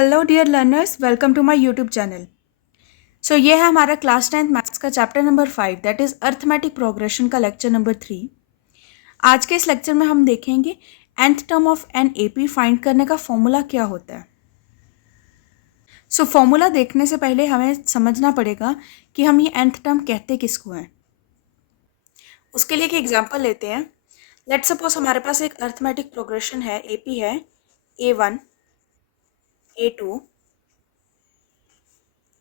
Hello dear learners, welcome to my YouTube channel. So ये है हमारा क्लास 10th मैथ्स का chapter number 5 that is arithmetic progression का lecture number 3। आज के इस लेक्चर में हम देखेंगे nth term of an AP find करने का फॉर्मूला क्या होता है। सो फॉर्मूला देखने से पहले हमें समझना पड़ेगा कि हम ये nth टर्म कहते किसको हैं। उसके लिए एक एग्जाम्पल लेते हैं। लेट्स सपोज हमारे पास एक अर्थमेटिक प्रोग्रेशन है, एपी है A1, A2,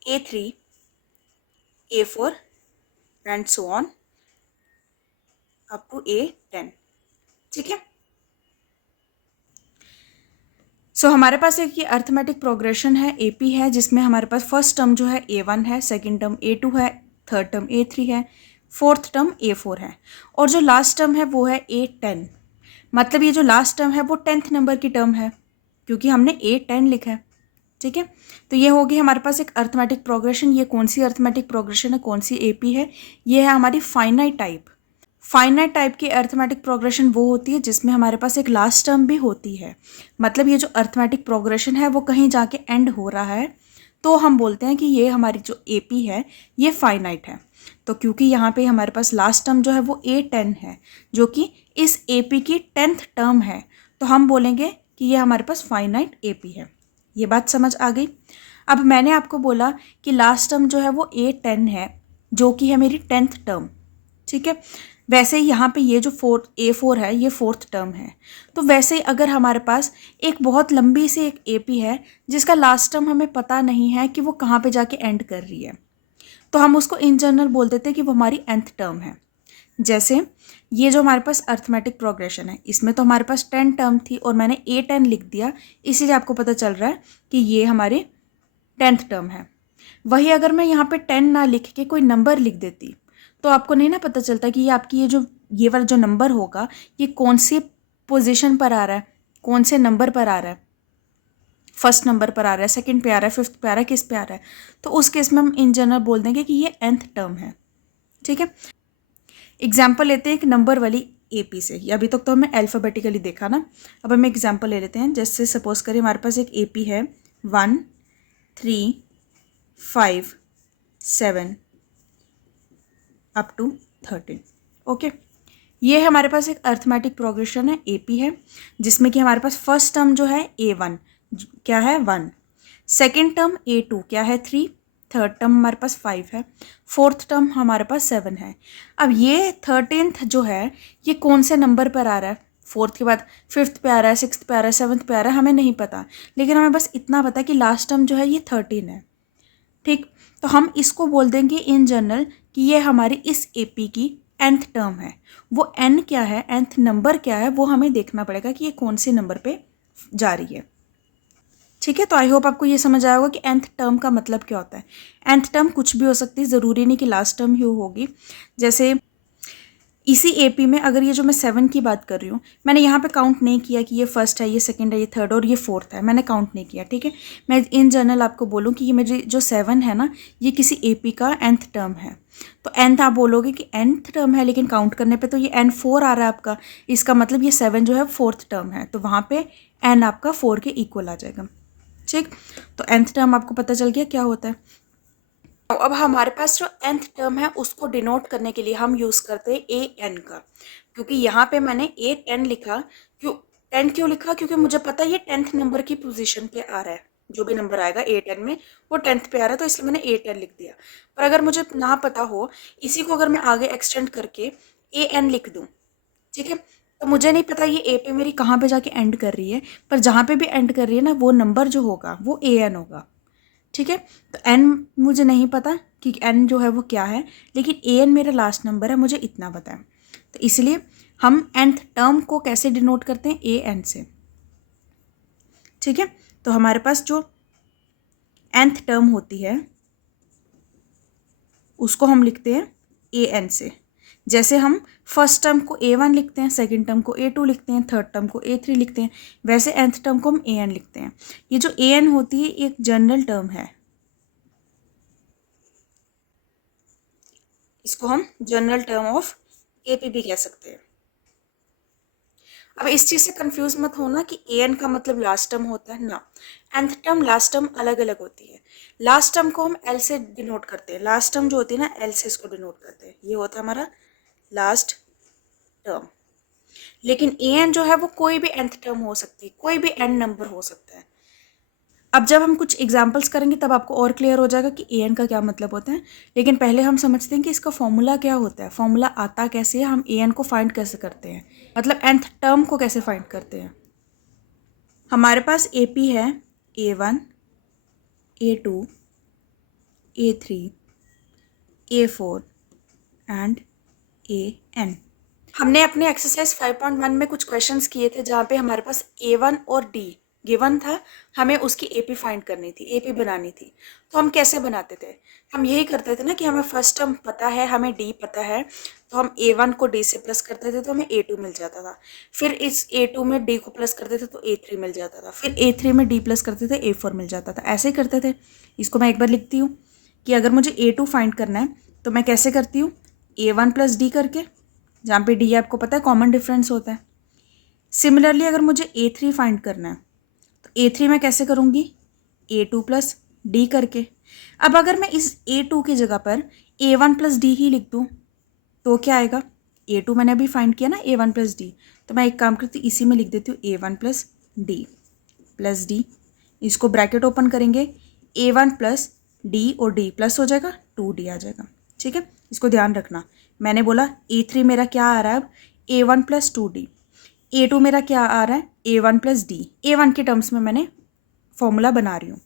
A3, A4 and so on up to A10। ठीक है। सो हमारे पास एक ये अर्थमेटिक प्रोग्रेशन है, एपी है, जिसमें हमारे पास फर्स्ट टर्म जो है A1 है, सेकंड टर्म A2 है, थर्ड टर्म A3 है, फोर्थ टर्म A4 है और जो लास्ट टर्म है वो है A10। मतलब ये जो लास्ट टर्म है वो 10th नंबर की टर्म है क्योंकि हमने A10 लिखा है। ठीक है। तो ये होगी हमारे पास एक अर्थमेटिक प्रोग्रेशन। ये कौन सी अर्थमेटिक प्रोग्रेशन है, कौन सी एपी है? ये है हमारी फाइनाइट टाइप। फाइनाइट टाइप की अर्थमेटिक प्रोग्रेशन वो होती है जिसमें हमारे पास एक लास्ट टर्म भी होती है। मतलब ये जो अर्थमेटिक प्रोग्रेशन है वो कहीं जाके एंड हो रहा है, तो हम बोलते हैं कि ये हमारी जो एपी है ये फाइनाइट है। तो क्योंकि यहाँ पे हमारे पास लास्ट टर्म जो है वो A10 है, जो कि इस एपी की 10th टर्म है, तो हम बोलेंगे कि ये हमारे पास फाइनाइट एपी है। ये बात समझ आ गई। अब मैंने आपको बोला कि लास्ट टर्म जो है वो A10 है, जो कि है मेरी 10th टर्म। ठीक है। वैसे ही यहाँ पे ये जो A4 है ये फोर्थ टर्म है। तो वैसे ही अगर हमारे पास एक बहुत लंबी सी एक एपी है जिसका लास्ट टर्म हमें पता नहीं है कि वो कहाँ पे जाके एंड कर रही है, तो हम उसको इन जनरल बोल देते हैं कि वो हमारी nth टर्म है। जैसे ये जो हमारे पास अर्थमेटिक प्रोग्रेशन है, इसमें तो हमारे पास 10 टर्म थी और मैंने A10 लिख दिया, इसीलिए आपको पता चल रहा है कि ये हमारी 10th टर्म है। वही अगर मैं यहाँ पे 10 ना लिख के कोई नंबर लिख देती तो आपको नहीं ना पता चलता कि ये आपकी ये वाला जो नंबर होगा ये कौन सी पोजीशन पर आ रहा है, कौन से नंबर पर आ रहा है, फर्स्ट नंबर पर आ रहा है, सेकंड पे आ रहा है, फिफ्थ पे आ रहा है, किस पे आ रहा है। तो उस केस में हम इन जनरल बोल देंगे कि ये nth टर्म है। ठीक है। एग्जाम्पल लेते हैं एक नंबर वाली एपी से। अभी तक तो हमें अल्फ़ाबेटिकली देखा ना, अब हम एग्जाम्पल ले लेते हैं। जैसे सपोज करें हमारे पास एक एपी है 1, 3, 5, 7 अप टू 13। ओके। ये हमारे पास एक अर्थमेटिक प्रोग्रेशन है, एपी है, जिसमें कि हमारे पास फर्स्ट टर्म जो है A1 क्या है 1, सेकेंड टर्म A2 क्या है 3, थर्ड टर्म हमारे पास 5 है, फोर्थ टर्म हमारे पास 7 है। अब ये 13th जो है ये कौन से नंबर पर आ रहा है? फोर्थ के बाद फिफ्थ पे आ रहा है, सिक्स्थ पे आ रहा है, सेवन्थ पे आ रहा है, हमें नहीं पता। लेकिन हमें बस इतना पता है कि लास्ट टर्म जो है ये 13 है। ठीक। तो हम इसको बोल देंगे इन जनरल कि ये हमारी इस एपी की nth टर्म है। वो n क्या है, nth नंबर क्या है, वो हमें देखना पड़ेगा कि ये कौन से नंबर पे जा रही है। ठीक है। तो आई होप आपको ये समझ आया होगा कि nth टर्म का मतलब क्या होता है। nth टर्म कुछ भी हो सकती है, ज़रूरी नहीं कि लास्ट टर्म ही होगी। जैसे इसी एपी में अगर ये जो मैं 7 की बात कर रही हूँ, मैंने यहाँ पे काउंट नहीं किया कि ये फर्स्ट है, ये सेकंड है, ये थर्ड और ये फोर्थ है, मैंने काउंट नहीं किया। ठीक है। मैं इन जनरल आपको बोलूँ कि ये मेरी जो 7 है ना, ये किसी एपी का nth टर्म है। तो nth आप बोलोगे कि nth टर्म है, लेकिन काउंट करने पे तो ये n4 आ रहा है आपका, इसका मतलब ये 7 जो है फोर्थ टर्म है, तो वहाँ पे n आपका 4 के इक्वल आ जाएगा। ठीक। तो nth टर्म आपको पता चल गया क्या होता है। अब हमारे पास जो nth टर्म है उसको डिनोट करने के लिए हम यूज़ करते हैं an का, क्योंकि यहाँ पे मैंने A10 लिखा। क्यों लिखा? क्योंकि मुझे पता है ये 10th नंबर की पोजीशन पे आ रहा है, जो भी नंबर आएगा A10 में वो 10th पे आ रहा है, तो इसलिए मैंने A10 लिख दिया। पर अगर मुझे ना पता हो, इसी को अगर मैं आगे एक्सटेंड करके AN लिख दूँ, ठीक है, तो मुझे नहीं पता ये ए पे मेरी कहाँ पे जाके एंड कर रही है, पर जहाँ पे भी एंड कर रही है ना वो नंबर जो होगा वो AN होगा। ठीक है। तो n मुझे नहीं पता कि n जो है वो क्या है, लेकिन AN मेरा लास्ट नंबर है, मुझे इतना पता है। तो इसलिए हम nth टर्म को कैसे डिनोट करते हैं? AN से। ठीक है। तो हमारे पास जो nth टर्म होती है उसको हम लिखते हैं AN से। जैसे हम फर्स्ट टर्म को A1 लिखते हैं, सेकंड टर्म को A2 लिखते हैं, थर्ड टर्म को A3 लिखते हैं, वैसे nth टर्म को हम AN लिखते हैं। ये जो AN होती है एक जनरल टर्म है, इसको हम जनरल टर्म ऑफ एपी भी कह सकते हैं। अब इस चीज़ से कंफ्यूज मत होना कि ए एन का मतलब लास्ट टर्म होता है ना, nth टर्म लास्ट टर्म अलग अलग होती है। लास्ट टर्म को हम एल से डिनोट करते हैं, लास्ट टर्म जो होती है ना एल से इसको डिनोट करते हैं, ये होता है हमारा लास्ट टर्म। लेकिन ए एन जो है वो कोई भी nth टर्म हो सकती है, कोई भी n नंबर हो सकता है। अब जब हम कुछ एग्जाम्पल्स करेंगे तब आपको और क्लियर हो जाएगा कि ए एन का क्या मतलब होता है। लेकिन पहले हम समझते हैं कि इसका फॉर्मूला क्या होता है, फॉर्मूला आता कैसे है, हम ए एन को फाइंड कैसे करते हैं, मतलब nth टर्म को कैसे फाइंड करते हैं। हमारे पास ए पी है A1, A2, A3, A4 and AN। हमने अपने एक्सरसाइज 5.1 में कुछ क्वेश्चंस किए थे जहाँ पे हमारे पास A1 और D गिवन था, हमें उसकी AP फाइंड करनी थी, AP बनानी थी। तो हम कैसे बनाते थे, हम यही करते थे ना कि हमें फर्स्ट टर्म पता है, हमें D पता है, तो हम A1 को D से प्लस करते थे तो हमें A2 मिल जाता था। फिर इस A2 में D को प्लस करते थे तो A3 मिल जाता था। फिर A3 में D प्लस करते थे A4 मिल जाता था। ऐसे ही करते थे। इसको मैं एक बार लिखती हूँ कि अगर मुझे A2 फाइंड करना है तो मैं कैसे करती हूँ, A1 प्लस D करके, जहाँ पे D आपको पता है कॉमन डिफरेंस होता है। सिमिलरली अगर मुझे A3 फाइंड करना है तो A3 मैं कैसे करूँगी, A2 प्लस D करके। अब अगर मैं इस A2 की जगह पर A1 प्लस D ही लिख दूँ तो क्या आएगा, A2 मैंने अभी फाइंड किया ना A1 प्लस D, तो मैं एक काम करती हूँ इसी में लिख देती हूँ A1 प्लस D, इसको ब्रैकेट ओपन करेंगे, A1 प्लस D और D प्लस हो जाएगा, 2D आ जाएगा। ठीक है, इसको ध्यान रखना। मैंने बोला A3 मेरा क्या आ रहा है अब, A1 प्लस 2D, A2 मेरा क्या आ रहा है, A1 प्लस D। A1 के टर्म्स में मैंने फॉर्मूला बना रही हूँ।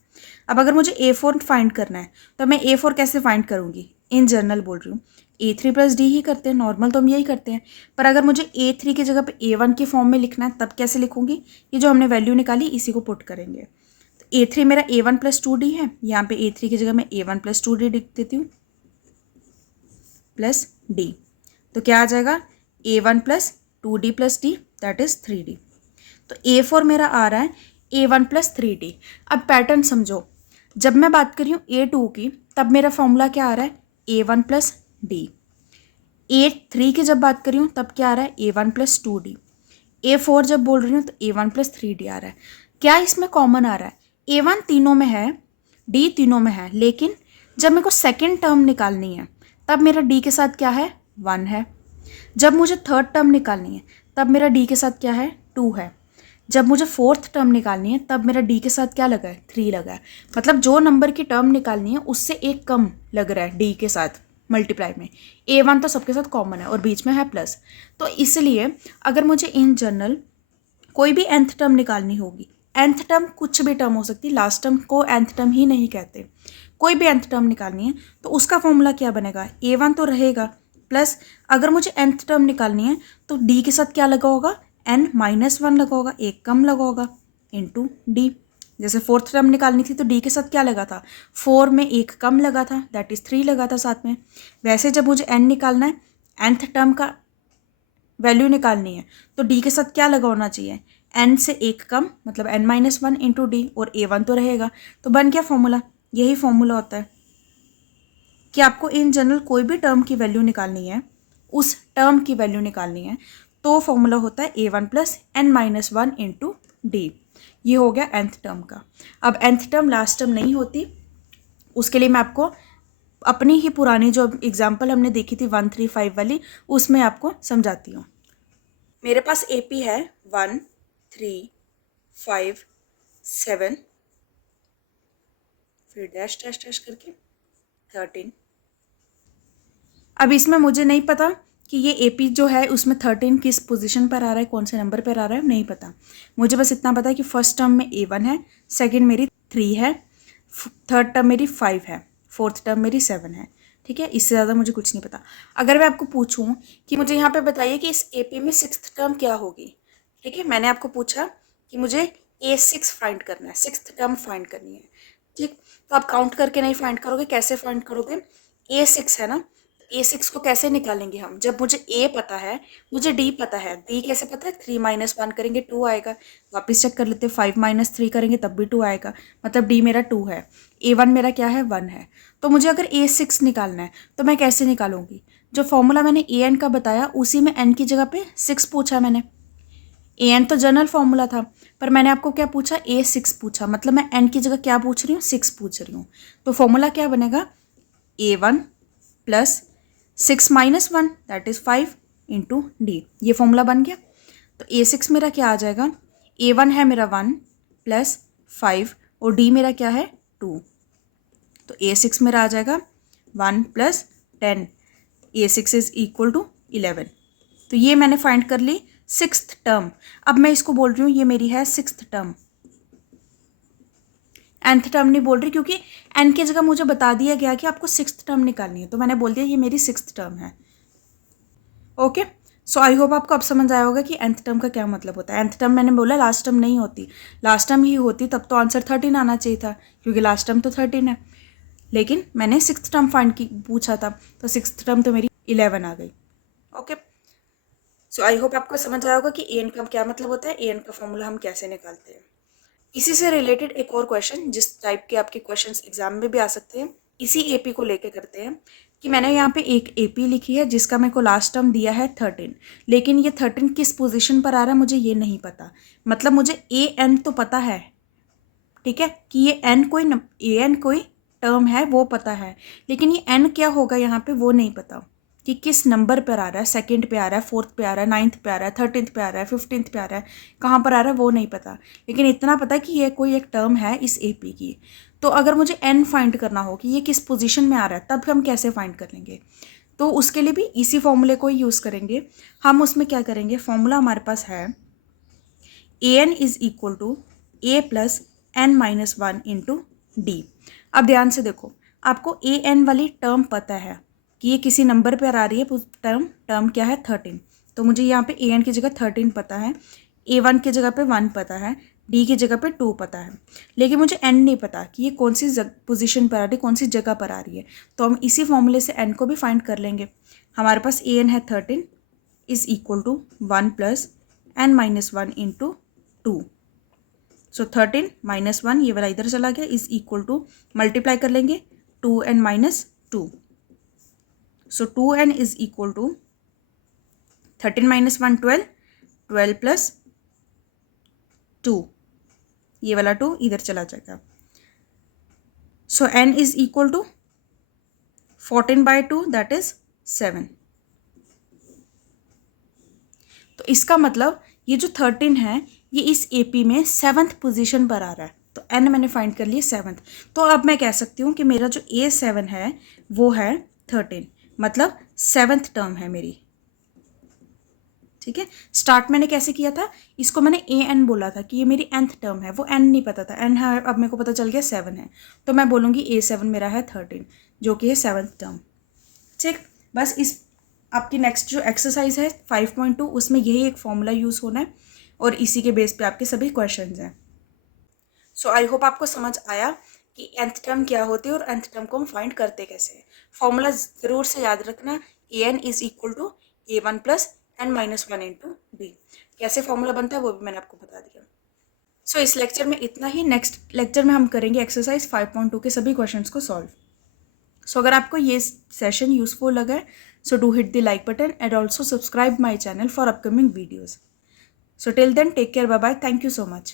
अब अगर मुझे A4 फाइंड करना है तो मैं A4 कैसे फाइंड करूँगी, इन जनरल बोल रही हूँ, A3 प्लस D ही करते हैं, नॉर्मल तो हम यही करते हैं। पर अगर मुझे A3 की जगह पे A1 की फॉर्म में लिखना है तब कैसे लिखूँगी, ये जो हमने वैल्यू निकाली इसी को पुट करेंगे। तो A3 मेरा A1 प्लस 2D है, यहाँ पे A3 की जगह मैं A1 प्लस 2D लिख देती हूँ प्लस D, तो क्या आ जाएगा A1 plus 2D plus D that is 3D। तो A4 मेरा आ रहा है A1 प्लस 3D। अब पैटर्न समझो, जब मैं बात कर रही हूँ A2 की तब मेरा फॉर्मूला क्या आ रहा है, A1 प्लस D। A3 की जब बात कर रही हूँ तब क्या आ रहा है, A1 प्लस 2D। A4 जब बोल रही हूँ तो A1 प्लस 3D आ रहा है। क्या इसमें कॉमन आ रहा है, A1 तीनों में है, D तीनों में है, लेकिन जब मेरे को सेकेंड टर्म निकालनी है तब मेरा D के साथ क्या है, 1 है। जब मुझे थर्ड टर्म निकालनी है तब मेरा D के साथ क्या है, 2 है। जब मुझे फोर्थ टर्म निकालनी है तब मेरा D के साथ क्या लगा है, 3 लगा है। मतलब जो नंबर की टर्म निकालनी है उससे एक कम लग रहा है D के साथ मल्टीप्लाई में। A1 तो सबके साथ कॉमन है और बीच में है प्लस। तो इसलिए अगर मुझे इन जनरल कोई भी nth टर्म निकालनी होगी, nth टर्म कुछ भी टर्म हो सकती है, लास्ट टर्म को nth टर्म ही नहीं कहते, कोई भी nth टर्म निकालनी है तो उसका फॉर्मूला क्या बनेगा, A1 तो रहेगा प्लस अगर मुझे nth टर्म निकालनी है तो D के साथ क्या लगा होगा, n-1 लगा होगा, एक कम लगा होगा, इंटू D। जैसे फोर्थ टर्म निकालनी थी तो D के साथ क्या लगा था, 4 में एक कम लगा था दैट इज़ 3 लगा था साथ में। वैसे जब मुझे n निकालना है, nth टर्म का वैल्यू निकालनी है तो D के साथ क्या लगा होना चाहिए, n से एक कम, मतलब n-1 इंटू D, और A1 तो रहेगा। तो बन गया फॉर्मूला। यही फॉर्मूला होता है कि आपको इन जनरल कोई भी टर्म की वैल्यू निकालनी है, उस टर्म की वैल्यू निकालनी है तो फॉर्मूला होता है A1 plus n-1 into D। ये हो गया nth टर्म का। अब nth टर्म लास्ट टर्म नहीं होती, उसके लिए मैं आपको अपनी ही पुरानी जो एग्जाम्पल हमने देखी थी 1, 3, 5 वाली, उसमें आपको समझाती हूँ। मेरे पास AP है 1, 3, 5, 7, फिर डैश डैश डैश करके 13। अब इसमें मुझे नहीं पता कि ये AP जो है उसमें 13 किस पोजीशन पर आ रहा है, कौन से नंबर पर आ रहा है, नहीं पता। मुझे बस इतना पता है कि फर्स्ट टर्म में A1 है, सेकंड मेरी 3 है, थर्ड टर्म मेरी 5 है, फोर्थ टर्म मेरी 7 है। ठीक है, इससे ज़्यादा मुझे कुछ नहीं पता। अगर मैं आपको पूछूं कि मुझे यहाँ पे बताइए कि इस AP में सिक्स्थ टर्म क्या होगी, ठीक है, मैंने आपको पूछा कि मुझे A6 फाइंड करना है, सिक्स्थ टर्म फाइंड करनी है। ठीक, तो आप काउंट करके नहीं फाइंड करोगे, कैसे फाइंड करोगे, A6 है ना, A6 को कैसे निकालेंगे हम, जब मुझे A पता है, मुझे D पता है, D कैसे पता है, 3-1 करेंगे 2 आएगा। वापस चेक कर लेते हैं, 5-3 करेंगे तब भी 2 आएगा, मतलब D मेरा 2 है, A1 मेरा क्या है, 1 है। तो मुझे अगर A6 निकालना है तो मैं कैसे निकालूंगी, जो फॉर्मूला मैंने AN का बताया उसी में N की जगह पे 6 पूछा मैंने, an तो जनरल फॉर्मूला था, पर मैंने आपको क्या पूछा, A6 पूछा, मतलब मैं n की जगह क्या पूछ रही हूँ, 6 पूछ रही हूँ। तो फॉर्मूला क्या बनेगा, A1 plus 6 minus 1 that is 5 into D. ये फॉर्मूला बन गया। तो A6 मेरा क्या आ जाएगा, A1 है मेरा 1 प्लस 5 और D मेरा क्या है 2। तो A6 मेरा आ जाएगा 1 plus 10, A6 is equal to 11। तो ये मैंने फाइंड कर ली सिक्स्थ टर्म। अब मैं इसको बोल रही हूँ ये मेरी है सिक्स्थ टर्म, nth टर्म नहीं बोल रही, क्योंकि n की जगह मुझे बता दिया गया कि आपको सिक्स्थ टर्म निकालनी है, तो मैंने बोल दिया ये मेरी सिक्स्थ टर्म है। ओके, सो आई होप आपको अब समझ आया होगा कि nth टर्म का क्या मतलब होता है। nth टर्म मैंने बोला लास्ट टर्म नहीं होती, लास्ट टर्म ही होती तब तो आंसर 13 आना चाहिए था, क्योंकि लास्ट टर्म तो 13 है, लेकिन मैंने सिक्स्थ टर्म फाइंड की पूछा था, तो सिक्स्थ टर्म तो मेरी 11 आ गई। ओके, सो आई होप आपको समझ आया होगा कि an का क्या मतलब होता है, an का फॉर्मूला हम कैसे निकालते हैं। इसी से रिलेटेड एक और क्वेश्चन, जिस टाइप के आपके क्वेश्चंस एग्जाम में भी आ सकते हैं, इसी एपी को लेके करते हैं कि मैंने यहाँ पे एक एपी लिखी है जिसका मेरे को लास्ट टर्म दिया है 13, लेकिन ये 13 किस पोजीशन पर आ रहा है मुझे ये नहीं पता। मतलब मुझे ए एन तो पता है, ठीक है, कि ये एन कोई टर्म है वो पता है, लेकिन ये एन क्या होगा यहाँ पे वो नहीं पता कि किस नंबर पर आ रहा है, सेकंड पे आ रहा है, फोर्थ पे आ रहा है, नाइन्थ पे आ रहा है, 13th पे आ रहा है, 15th पे आ रहा है, कहाँ पर आ रहा है वो नहीं पता, लेकिन इतना पता है कि ये कोई एक टर्म है इस एपी की। तो अगर मुझे एन फाइंड करना हो कि ये किस पोजीशन में आ रहा है, तब हम कैसे फाइंड कर लेंगे, तो उसके लिए भी इसी फॉर्मूले को ही यूज़ करेंगे हम। उसमें क्या करेंगे, फॉर्मूला हमारे पास है a n is equal to a plus n minus 1 into d. अब ध्यान से देखो, आपको ए एन वाली टर्म पता है कि ये किसी नंबर पर आ रही है, टर्म क्या है 13, तो मुझे यहाँ पे ए एन की जगह 13 पता है, ए वन की जगह पे 1 पता है, डी की जगह पे 2 पता है, लेकिन मुझे एन नहीं पता कि ये कौन सी पोजीशन पर आ रही है, कौन सी जगह पर आ रही है। तो हम इसी फॉर्मूले से एन को भी फाइंड कर लेंगे। हमारे पास ए एन है 13 is equal to 1 plus n minus 1 into 2। So 13 minus 1 ये वाला इधर चला गया, इज इक्वल टू मल्टीप्लाई कर लेंगे 2n minus 2। So 2n is equal to 13 minus 1 12, 12 plus 2, ये वाला 2 इधर चला जाएगा। So n is equal to 14/2 that is 7। तो इसका मतलब ये जो 13 है ये इस एपी में 7th पोजीशन पर आ रहा है, तो n मैंने फाइंड कर लिया 7th। तो अब मैं कह सकती हूँ कि मेरा जो A7 है वो है 13, मतलब 7th टर्म है मेरी। ठीक है, स्टार्ट मैंने कैसे किया था, इसको मैंने ए एन बोला था कि ये मेरी nth टर्म है, वो n नहीं पता था, n है, अब मेरे को पता चल गया 7 है, तो मैं बोलूँगी A7 मेरा है 13 जो कि है 7th टर्म। ठीक, बस इस आपकी नेक्स्ट जो एक्सरसाइज है 5.2 उसमें यही एक फॉर्मूला यूज़ होना है और इसी के बेस पे आपके सभी क्वेश्चंस हैं। सो आई होप आपको समझ आया कि nth टर्म क्या होती है और nth टर्म को हम फाइंड करते कैसे हैं। फॉर्मूला ज़रूर से याद रखना, a n is equal to a one plus n minus 1 into d. कैसे फॉर्मूला बनता है वो भी मैंने आपको बता दिया। सो इस लेक्चर में इतना ही। नेक्स्ट लेक्चर में हम करेंगे एक्सरसाइज 5.2 के सभी क्वेश्चंस को सॉल्व। सो अगर आपको ये सेशन यूजफुल लगा है so do hit the like button and also subscribe my channel for upcoming videos. So till then, take care, bye bye, thank you so much.